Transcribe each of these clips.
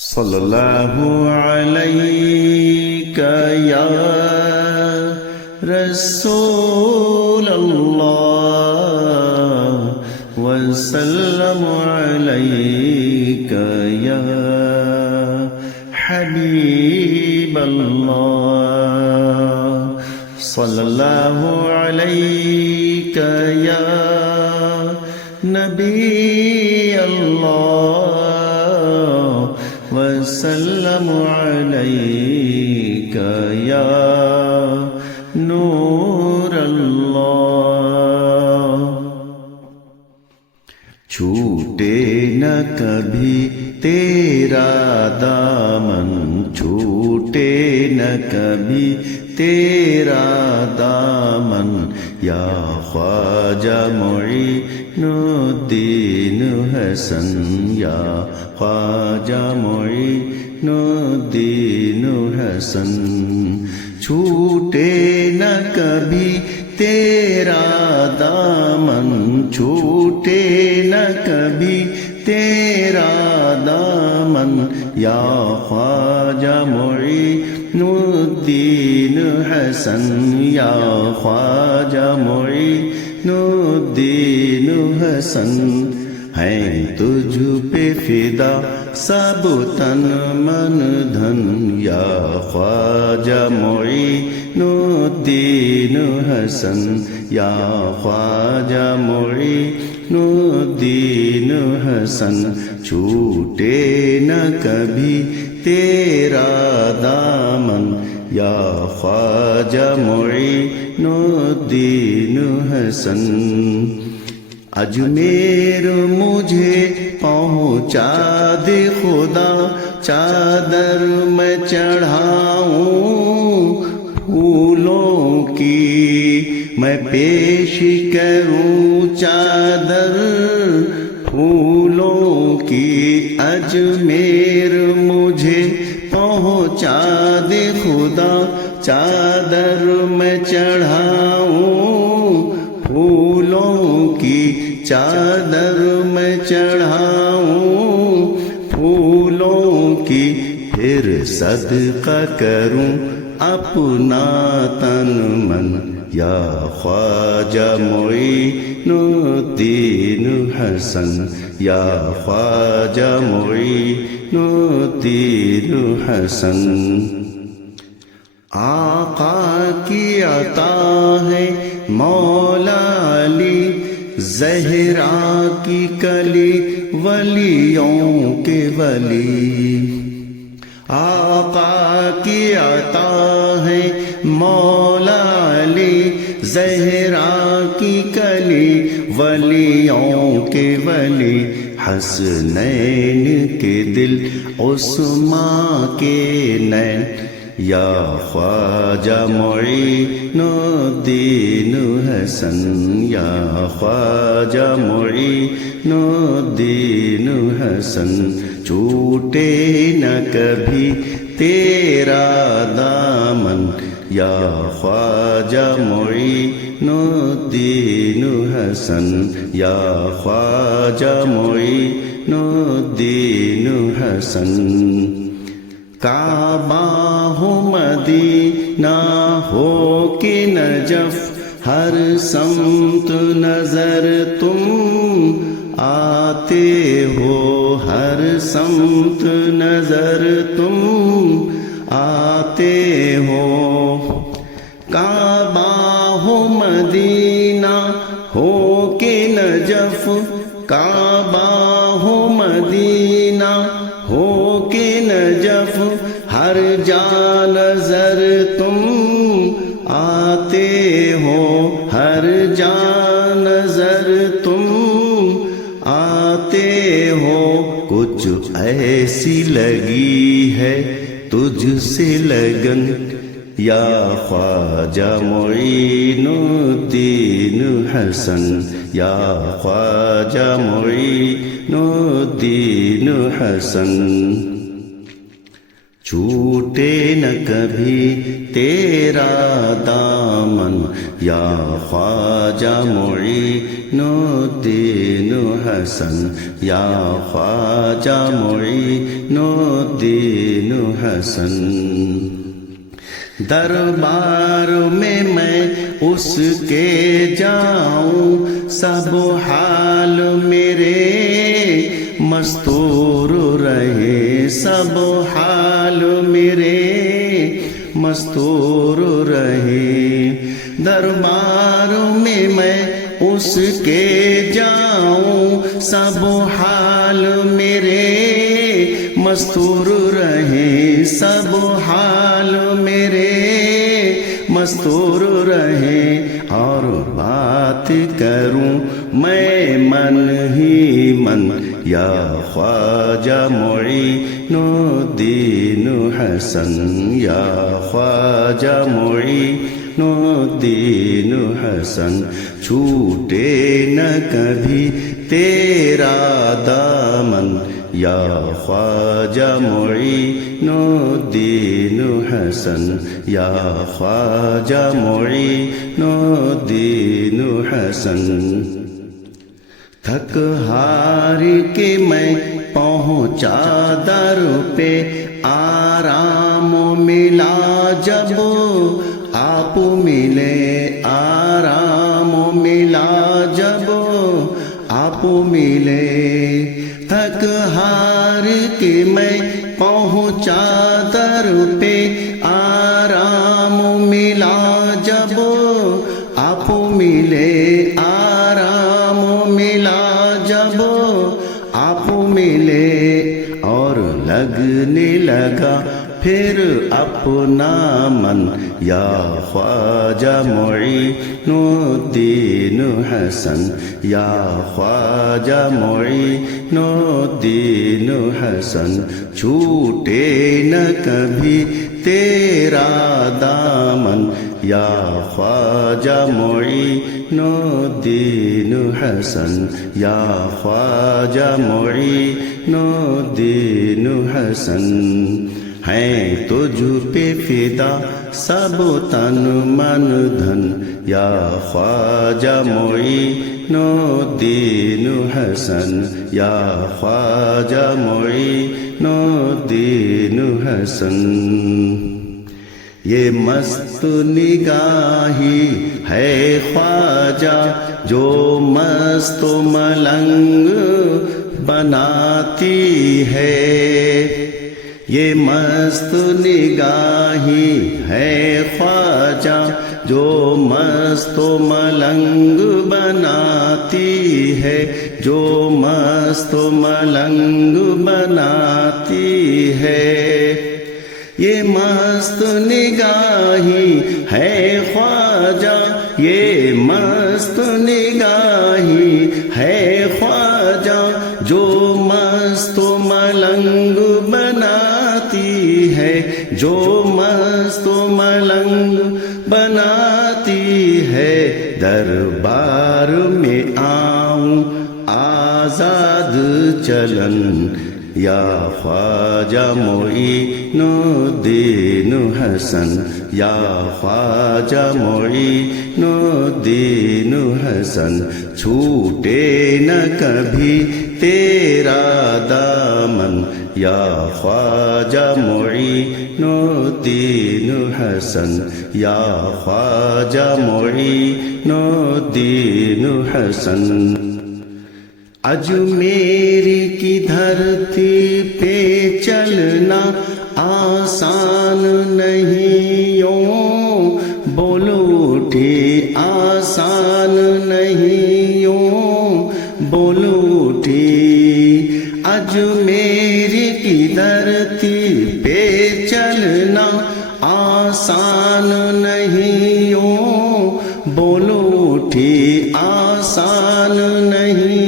सल्लल्लाहु अलैका या रसूल अल्लाह वसल्लम अलैका या हबीब अल्लाह सल्लल्लाहु अलैका या नबी अल्लाह वसल्लम अलैका या नूर अल्लाह। छूटे न कभी तेरा दामन, छूटे न कभी तेरा दामन, या ख्वाजा मुईनुद्दीन हसन, या ख्वाजा मुईनुद्दीन हसन। छूटे न कभी तेरा दामन, छूटे न कभी तेरा दामन, या ख्वाजा मुईनुद्दीन हसन, या ख्वाजा मुईनुद्दीन हसन। हैं तुझ पे फिदा सब तन मन धन, या ख्वाजा मुईनुद्दीन हसन, या ख्वाजा मुईनुद्दीन हसन। छूटे न कभी तेरा दामन, या ख्वाजा मुईनुद्दीन हसन। अजमेर मुझे पहुँचा दे खुदा, चादर मैं चढ़ाऊं फूलों की, मैं पेश करूं चादर फूलों की। अजमेर मुझे पहुँचा दे खुदा, चादर मैं चढ़ाऊं फूलों की, चादर मैं चढ़ाऊं फूलों की। फिर सदका करूं अपना तन मन, या ख्वाजा मुईनुद्दीन हसन, या ख्वाजा मुईनुद्दीन हसन। आका की अता है मौला अली, ज़हरा की कली वलियों के वली। आका की अता है मौला अली, ज़हरा की कली वलियों के वली। हसनैन के दिल उस्मा के नैन, या ख्वाजा मुईनुद्दीन हसन, या ख्वाजा मुईनुद्दीन हसन। छूटे न कभी तेरा दामन, या ख्वाजा मुईनुद्दीन हसन, या ख्वाजा मुईनुद्दीन हसन। काबा हो मदीना हो कि नजफ, हर समत नजर तुम आते हो, हर समत नजर तुम आते हो। काबा हो मदीना हो कि नजफ, काबा हो मदीना हो कि नजफ, हर जा नजर तुम आते हो, हर जा नजर तुम आते हो। कुछ ऐसी लगी है तुझसे लगन, या ख्वाजा मुईनुद्दीन हसन, या ख्वाजा मुईनुद्दीन हसन। چھوٹے نہ کبھی تیرا دامن یا خواجہ معین الدین حسن، یا خواجہ معین الدین حسن۔ دربار میں اس کے جاؤں، سب حال میرے مستور رہے، سب حال میرے مستور رہے۔ دربار میں اس کے جاؤں، سب حال میرے مستور رہے، سب حال میرے مستور رہے۔ اور بات کروں میں من ہی من، یا خواجہ معین الدین حسن، یا خواجہ معین الدین حسن۔ چھوٹے نہ کبھی تیرا دامن، یا خواجہ معین الدین حسن، یا خواجہ معین الدین حسن۔ تھک ہار کے میں پہنچا در پہ، آرام ملا جب آپ ملے، آرام ملا جب آپ ملے۔ تھک ہار کے میں پہنچا در پہ، آرام ملا جب آپ ملے، آرام ملا جب آپ ملے۔ اور لگنے لگا پھر اپنا من، یا خواجہ معین الدین حسن، یا خواجہ معین الدین حسن۔ چھوٹے نہ کبھی تیرا دامن، یا خواجہ معین الدین حسن، یا خواجہ معین الدین حسن۔ ہیں تجھ پہ فدا سب تن من دھن، یا خواجہ معین الدین حسن، یا خواجہ معین الدین حسن۔ یہ مست نگاہی ہے خواجہ جو مست و ملنگ بناتی ہے، یہ مست نگاہی ہے خواجہ جو مست و ملنگ بناتی ہے، جو مست و ملنگ بناتی ہے۔ یہ مست نگاہی ہے خواجہ، یہ مست نگاہی ہے خواجہ جو مست و ملنگ بناتی ہے، جو مست و ملنگ بناتی ہے۔ دربار میں آؤں آزاد چلن، یا خواجہ معین الدین حسن، یا خواجہ معین الدین حسن۔ چھوٹے نہ کبھی تیرا دامن، یا خواجہ معین الدین حسن، یا خواجہ معین الدین حسن۔ اجمیر کی دھرتی پہ چلنا آسان نہیں، یوں بولو اٹھی آسان نہیں، یوں بولو اٹھی۔ اجمیر کی دھرتی پہ چلنا آسان نہیں، یوں بولو اٹھی آسان نہیں،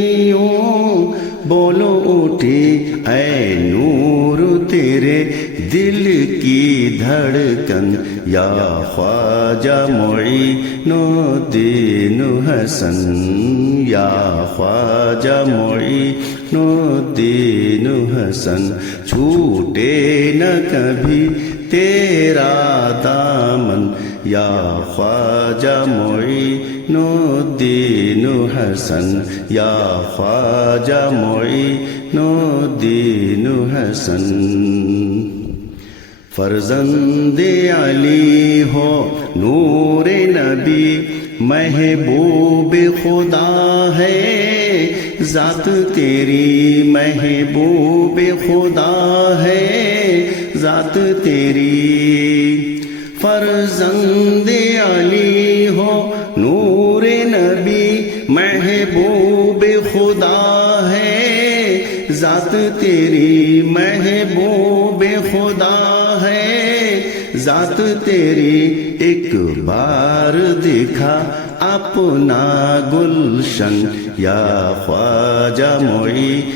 بولو اٹھی۔ اے نور تیرے دل کی دھڑکن، یا خواجہ معین الدین حسن، یا خواجہ معین الدین حسن۔ چھوٹے न कभी तेरा दामन या ख्वाजा मोइनुद्दीन हसन या ख्वाजा मोइनुद्दीन हसन फर्जंदे अली हो नूरे नबी महबूब खुदा है ذات तेरी महबूब खुदा है ذات तेरी फर्जंद अली हो नूर नबी महबूब खुदा है ذات तेरी महबूब खुदा है ذات तेरी एक बार दिखा अपना गुलशन या ख्वाजा मोइनुद्दीन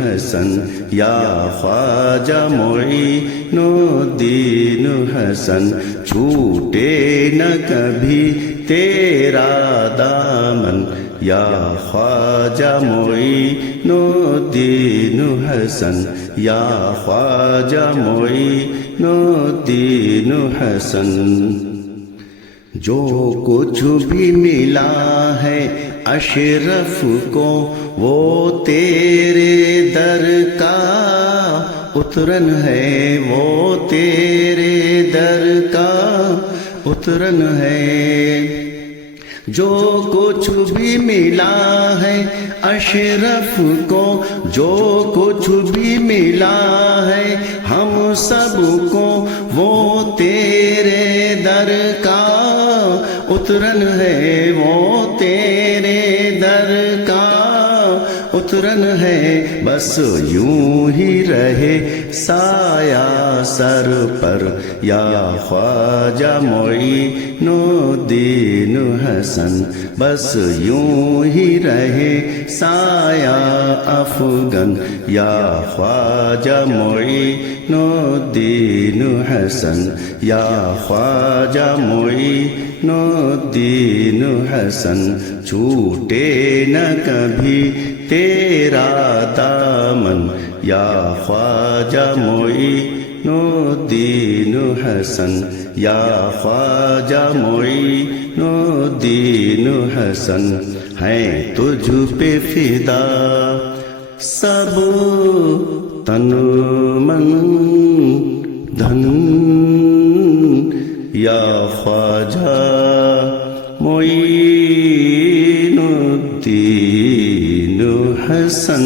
हसन या ख्वाजा मोइनुद्दीन हसन छूटे न कभी तेरा दामन या ख्वाजा मोइनुद्दीन हसन या ख्वाजा मोइनुद्दीन हसन जो कुछ भी मिला है अशरफ को वो तेरे दर का उतरन है वो तेरे दर का उतरन है जो कुछ भी मिला है अशरफ को जो कुछ भी मिला है हम सबको वो तेरे दर का उतरन है वो तेरे दर का उतरन है बस यूं ही रहे साया सर पर या ख्वाजा मोइनुद्दीन हसन बस यूं ही रहे साया अफगन या ख्वाजा मोइनुद्दीन हसन या ख्वाजा मोइनुद्दीन हसन छूटे न कभी तेरा दामन या ख्वाजा मोइनुद्दीन हसन या ख्वाजा मोइनुद्दीन हसन है तुझ पे फिदा सब तन मन धन या ख्वाजा मोइनुद्दीन हसन